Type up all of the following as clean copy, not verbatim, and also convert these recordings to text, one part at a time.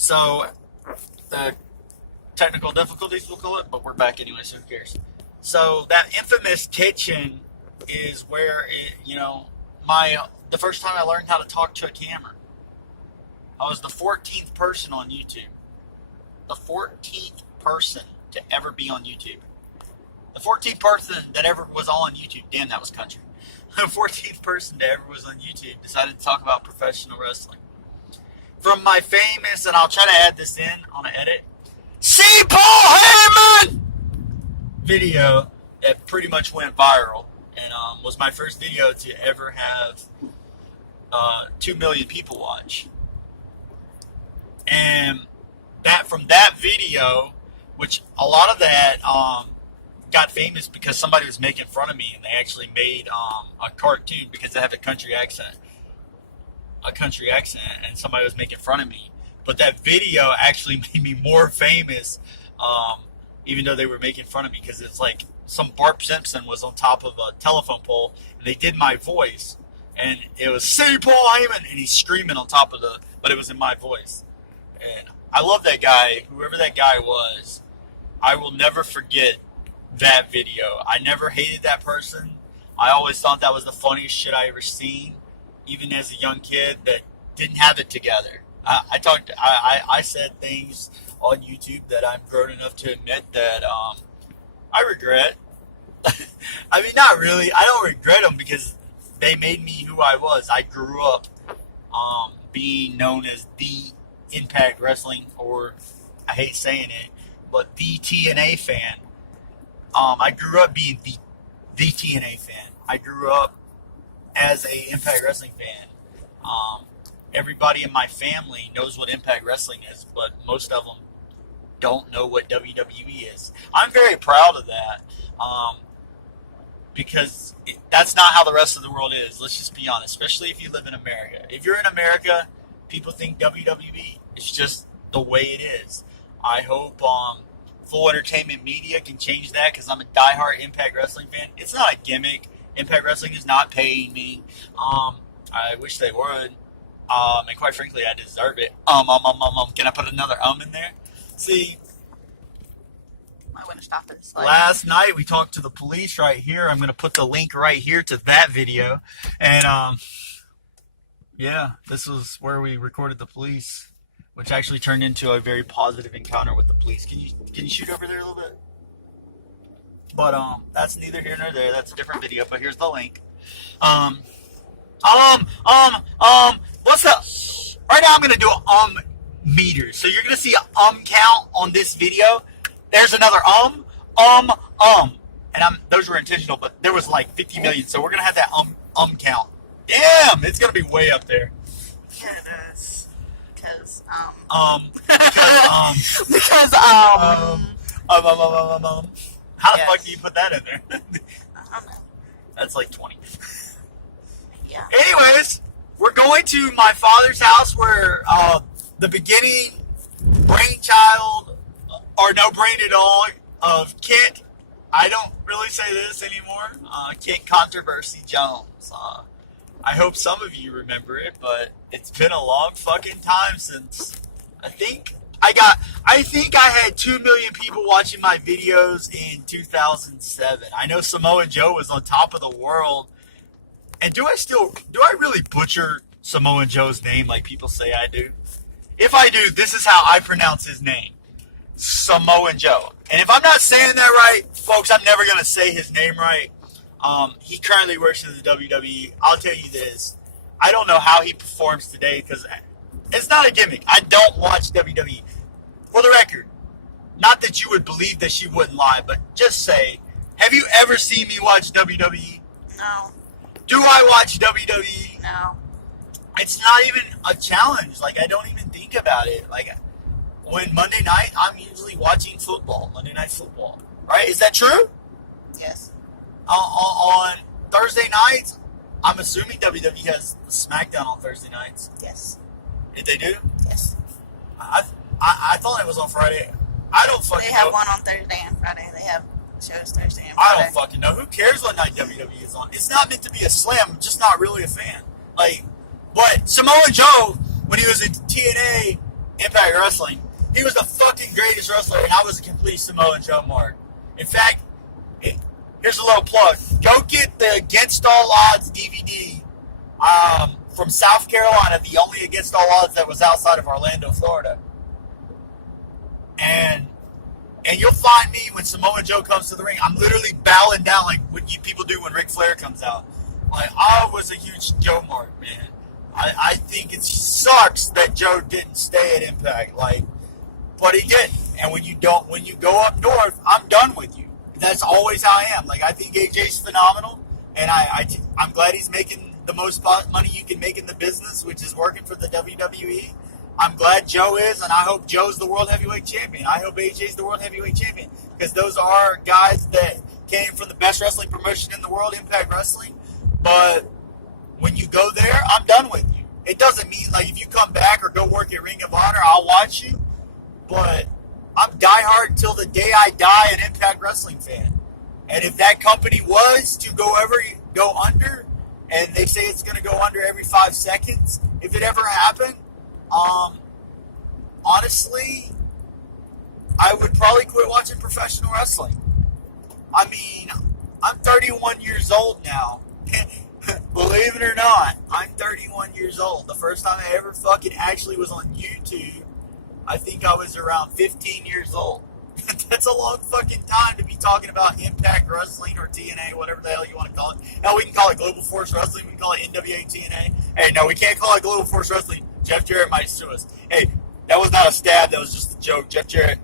So, the technical difficulties, we'll call it, but we're back anyway, so who cares? So, that infamous kitchen is where, the first time I learned how to talk to a camera. I was the 14th person on YouTube. The 14th person to ever be on YouTube. The 14th person that ever was on YouTube. Damn, that was country. The 14th person that ever was on YouTube decided to talk about professional wrestling. From my famous, and I'll try to add this in on an edit, See Paul Heyman video that pretty much went viral and was my first video to ever have 2 million people watch. And that from that video, which a lot of that got famous because somebody was making fun of me, and they actually made a cartoon because I have a country accent, and somebody was making fun of me. But that video actually made me more famous, even though they were making fun of me, because it's like some Bart Simpson was on top of a telephone pole, and they did my voice, and it was "See Paul Heyman," and he's screaming on top of but it was in my voice. And I love that guy, whoever that guy was. I will never forget that video. I never hated that person. I always thought that was the funniest shit I ever seen, even as a young kid that didn't have it together. I said things on YouTube that I'm grown enough to admit that I regret. I mean, not really. I don't regret them because they made me who I was. I grew up being known as the Impact Wrestling, or I hate saying it, but the TNA fan. I grew up being the TNA fan. I grew up as a Impact Wrestling fan. Everybody in my family knows what Impact Wrestling is, but most of them don't know what WWE is. I'm very proud of that, because that's not how the rest of the world is. Let's just be honest, especially if you live in America. If you're in America, people think WWE. It's just the way it is. I hope Full Entertainment Media can change that, because I'm a diehard Impact Wrestling fan. It's not a gimmick. Impact Wrestling is not paying me. I wish they would. And quite frankly, I deserve it. Can I put another in there? See, I want to stop this. Last night we talked to the police right here. I'm going to put the link right here to that video. And, yeah, this was where we recorded the police, which actually turned into a very positive encounter with the police. Can you shoot over there a little bit? But that's neither here nor there. That's a different video. But here's the link. What's up? Right now I'm gonna do a meter. So you're gonna see a count on this video. There's another and those were intentional, but there was like 50 million. So we're gonna have that count. Damn, it's gonna be way up there. Yeah, it is. Because how the fuck do you put that in there? I don't know. That's like 20. Yeah. Anyways, we're going to my father's house where the beginning brainchild, or no brain at all, of Kent, I don't really say this anymore, Kent Controversy Jones. I hope some of you remember it, but it's been a long fucking time since I think I had 2 million people watching my videos in 2007. I know Samoa Joe was on top of the world. And do I really butcher Samoa Joe's name like people say I do? If I do, this is how I pronounce his name. Samoa Joe. And if I'm not saying that right, folks, I'm never going to say his name right. He currently works in the WWE. I'll tell you this. I don't know how he performs today, because it's not a gimmick. I don't watch WWE. For the record, not that you would believe that she wouldn't lie, but just say, have you ever seen me watch WWE? No. Do I watch WWE? No. It's not even a challenge. Like, I don't even think about it. Like, when Monday night, I'm usually watching football. Monday Night Football. Right? Is that true? Yes. On Thursday nights, I'm assuming WWE has SmackDown on Thursday nights. Yes. Did they do? Yes. I thought it was on Friday. I don't fucking know. They have one on Thursday and Friday. They have shows Thursday and Friday. I don't fucking know. Who cares what night WWE is on? It's not meant to be a slam. I'm just not really a fan. Like, but Samoa Joe, when he was in TNA, Impact Wrestling. He was the fucking greatest wrestler, and I was a complete Samoa Joe mark. In fact, here's a little plug. Go get the Against All Odds DVD from South Carolina, the only Against All Odds that was outside of Orlando, Florida. And you'll find me when Samoa Joe comes to the ring. I'm literally bowing down like what you people do when Ric Flair comes out. Like, I was a huge Joe mark, man. I think it sucks that Joe didn't stay at Impact, like, but he didn't. And when you go up north, I'm done with you. That's always how I am. Like, I think AJ's phenomenal, and I'm glad he's making the most money you can make in the business, which is working for the WWE. I'm glad Joe is, and I hope Joe's the World Heavyweight Champion. I hope AJ's the World Heavyweight Champion, because those are guys that came from the best wrestling promotion in the world, Impact Wrestling. But when you go there, I'm done with you. It doesn't mean, like, if you come back or go work at Ring of Honor, I'll watch you. But I'm diehard until the day I die an Impact Wrestling fan. And if that company was to go under, and they say it's going to go under every 5 seconds, if it ever happened, honestly, I would probably quit watching professional wrestling. I mean, I'm 31 years old now. Believe it or not, I'm 31 years old. The first time I ever fucking actually was on YouTube, I think I was around 15 years old. That's a long fucking time to be talking about Impact Wrestling or TNA, whatever the hell you want to call it. Hell, we can call it Global Force Wrestling. We can call it NWA TNA. Hey, no, we can't call it Global Force Wrestling. Jeff Jarrett might sue us. Hey, that was not a stab. That was just a joke. Jeff Jarrett,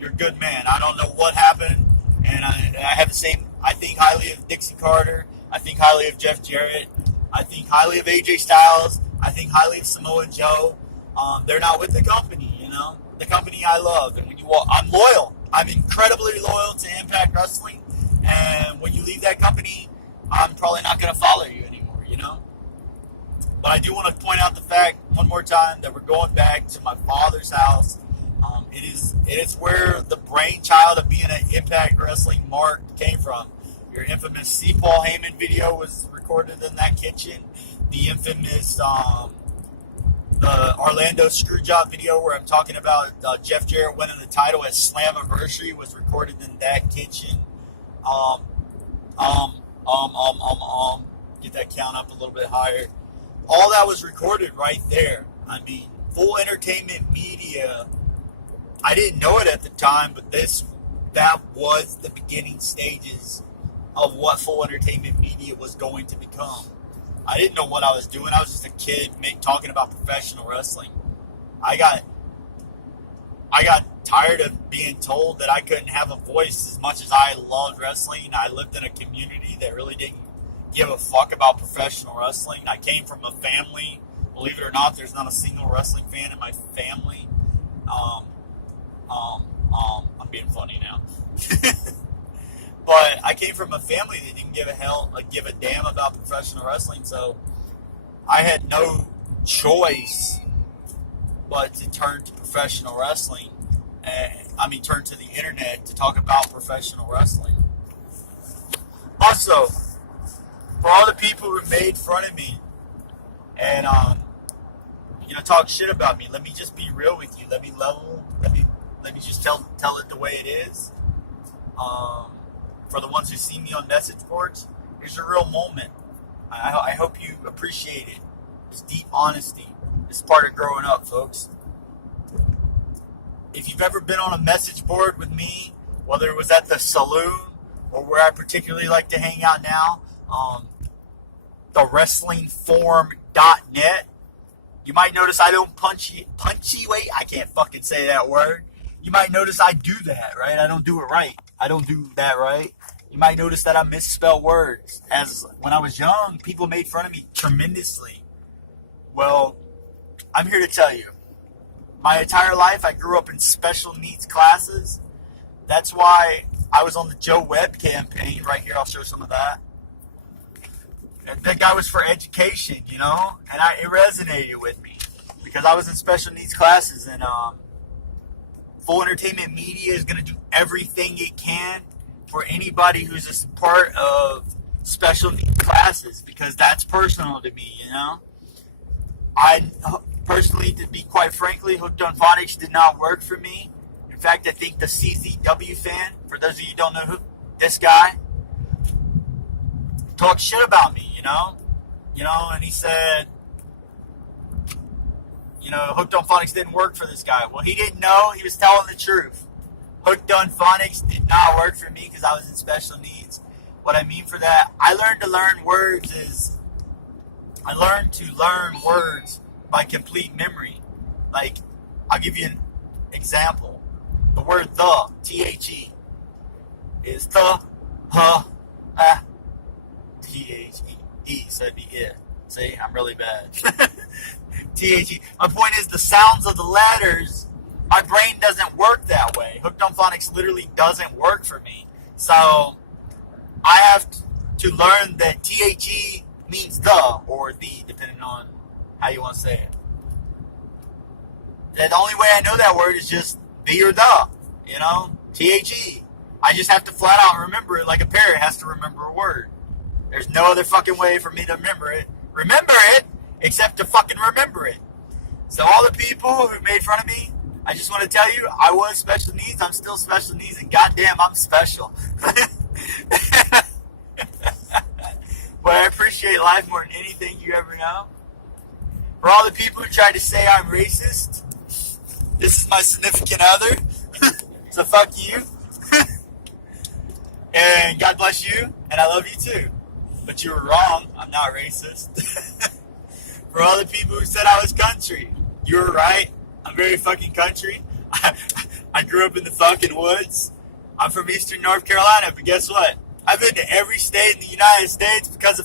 you're a good man. I don't know what happened, and I have the same. I think highly of Dixie Carter. I think highly of Jeff Jarrett. I think highly of AJ Styles. I think highly of Samoa Joe. They're not with the company, you know? The company I love. And when you walk, I'm loyal. I'm incredibly loyal to Impact Wrestling. And when you leave that company, I'm probably not going to follow you anymore, you know? But I do want to point out the fact, one more time, that we're going back to my father's house. It is where the brainchild of being an Impact Wrestling mark came from. Your infamous C. Paul Heyman video was recorded in that kitchen. The infamous the Orlando Screwjob video where I'm talking about Jeff Jarrett winning the title at Slammiversary was recorded in that kitchen. Get that count up a little bit higher. All that was recorded right there. I mean, Full Entertainment Media. I didn't know it at the time, but that was the beginning stages of what Full Entertainment Media was going to become. I didn't know what I was doing. I was just a kid talking about professional wrestling. I got tired of being told that I couldn't have a voice as much as I loved wrestling. I lived in a community that really didn't give a fuck about professional wrestling. I came from a family, believe it or not, there's not a single wrestling fan in my family. I'm being funny now. But I came from a family that didn't give a damn about professional wrestling, so I had no choice but to turn to professional wrestling. Turn to the internet to talk about professional wrestling. Also, for all the people who made fun of me and talk shit about me, let me just be real with you. Let me just tell it the way it is. For the ones who see me on message boards, here's a real moment. I hope you appreciate it. It's deep honesty. It's part of growing up, folks. If you've ever been on a message board with me, whether it was at the saloon or where I particularly like to hang out now, the wrestlingforum.net, you might notice I don't punctuate. I can't fucking say that word. You might notice I do that, right? I don't do it right. I don't do that right. You might notice that I misspell words. As when I was young, people made fun of me tremendously. Well, I'm here to tell you. My entire life, I grew up in special needs classes. That's why I was on the Joe Webb campaign. Right here, I'll show some of that. That guy was for education, you know? And it resonated with me. Because I was in special needs classes. And Full Entertainment Media is going to do everything it can for anybody who's a part of special needs classes. Because that's personal to me, you know? Personally, to be quite frankly, Hooked on Phonics did not work for me. In fact, I think the CZW fan, for those of you who don't know who this guy, talked shit about me, and he said, Hooked on Phonics didn't work for this guy. Well, he didn't know. He was telling the truth. Hooked on Phonics did not work for me because I was in special needs. What I mean for that, I learned to learn words by complete memory. Like, I'll give you an example. The word the, T-H-E, is the, T-H-E, so it'd be it. See, I'm really bad. T-H-E. My point is the sounds of the letters, my brain doesn't work that way. Hooked on Phonics literally doesn't work for me. So I have to learn that T-H-E means the or the, depending on how you want to say it. And the only way I know that word is just the or the, T-H-E. I just have to flat out remember it like a parrot has to remember a word. There's no other fucking way for me to remember it, except to fucking remember it. So all the people who made fun of me, I just want to tell you, I was special needs, I'm still special needs, and goddamn, I'm special. But I appreciate life more than anything you ever know. For all the people who tried to say I'm racist, this is my significant other, so fuck you. And God bless you, and I love you too. But you were wrong, I'm not racist. For all the people who said I was country, you were right, I'm very fucking country. I grew up in the fucking woods. I'm from Eastern North Carolina, but guess what? I've been to every state in the United States because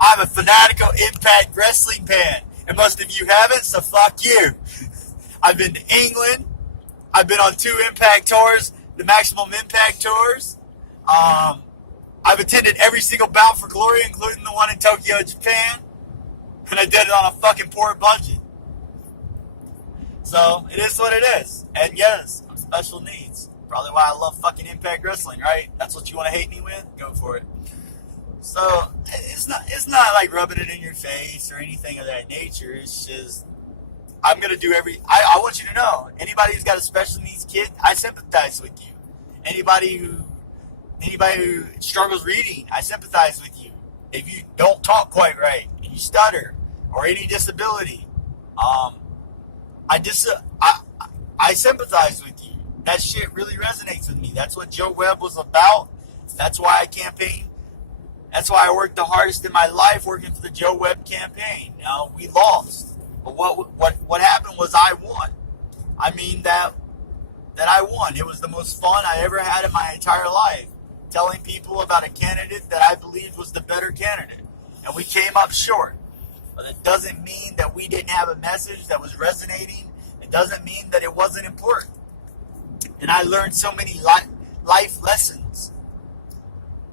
I'm a fanatical Impact Wrestling fan. And most of you haven't, so fuck you. I've been to England. I've been on 2 Impact tours, the Maximum Impact tours. I've attended every single Bound for Glory, including the one in Tokyo, Japan. And I did it on a fucking poor budget. So, it is what it is. And yes, I'm special needs. Probably why I love fucking Impact Wrestling, right? That's what you want to hate me with? Go for it. So, it's not like rubbing it in your face or anything of that nature. It's just, I'm going to do I want you to know, anybody who's got a special needs kid, I sympathize with you. Anybody who struggles reading, I sympathize with you. If you don't talk quite right, and you stutter, or any disability, I sympathize with you. That shit really resonates with me. That's what Joe Webb was about. That's why I campaigned. That's why I worked the hardest in my life working for the Joe Webb campaign. Now, we lost. But what happened was I won. I mean that I won. It was the most fun I ever had in my entire life, telling people about a candidate that I believed was the better candidate. And we came up short. But it doesn't mean that we didn't have a message that was resonating. It doesn't mean that it wasn't important. And I learned so many life lessons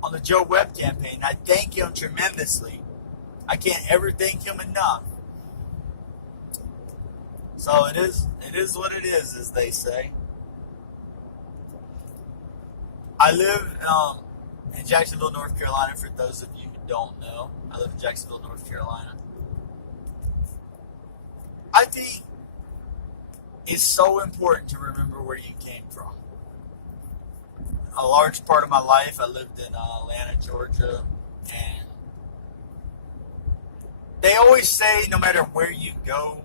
on the Joe Webb campaign. I thank him tremendously. I can't ever thank him enough. So it is what it is, as they say. I live in Jacksonville, North Carolina, for those of you who don't know. I live in Jacksonville, North Carolina. I think it's so important to remember where you came from. A large part of my life, I lived in Atlanta, Georgia, and they always say no matter where you go,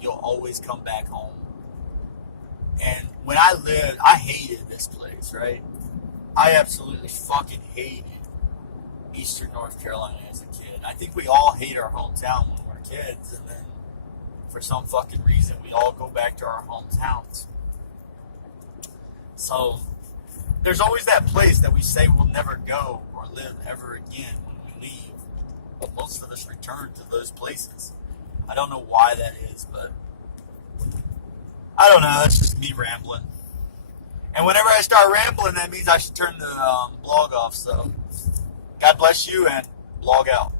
you'll always come back home. And when I lived, I hated this place, right? I absolutely fucking hated Eastern North Carolina as a kid. I think we all hate our hometown when we're kids, and then for some fucking reason, we all go back to our hometowns. So, there's always that place that we say we'll never go or live ever again when we leave. But most of us return to those places. I don't know why that is, but I don't know. That's just me rambling. And whenever I start rambling, that means I should turn the blog off. So, God bless you and blog out.